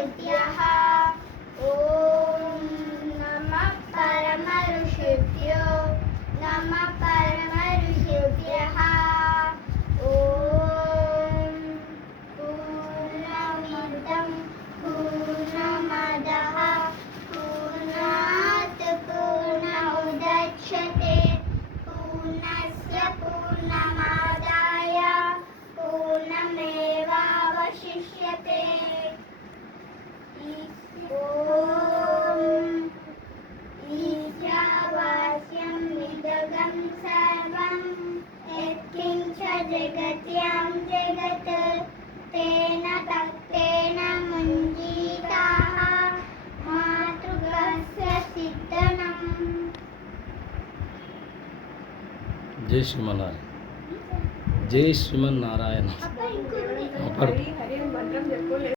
ऋषिभ्यः ॐ नमः परम ऋषिभ्यो नमः परम ऋषिभ्यः ॐ पूर्णमिदं पूर्णमदः पूर्णात् पूर्णमुदच्यते पूर्णस्य पूर्णमादाय पूर्णमेवावशिष्यते ईशावास्यं विदगं सर्वं यत्किञ्च जगत्यां जगत् तेन तत्तेन मुञ्जीताः मातृगस्य सिद्धनम्। जय श्रीमन्नारायण. जय श्रीमन्नारायण.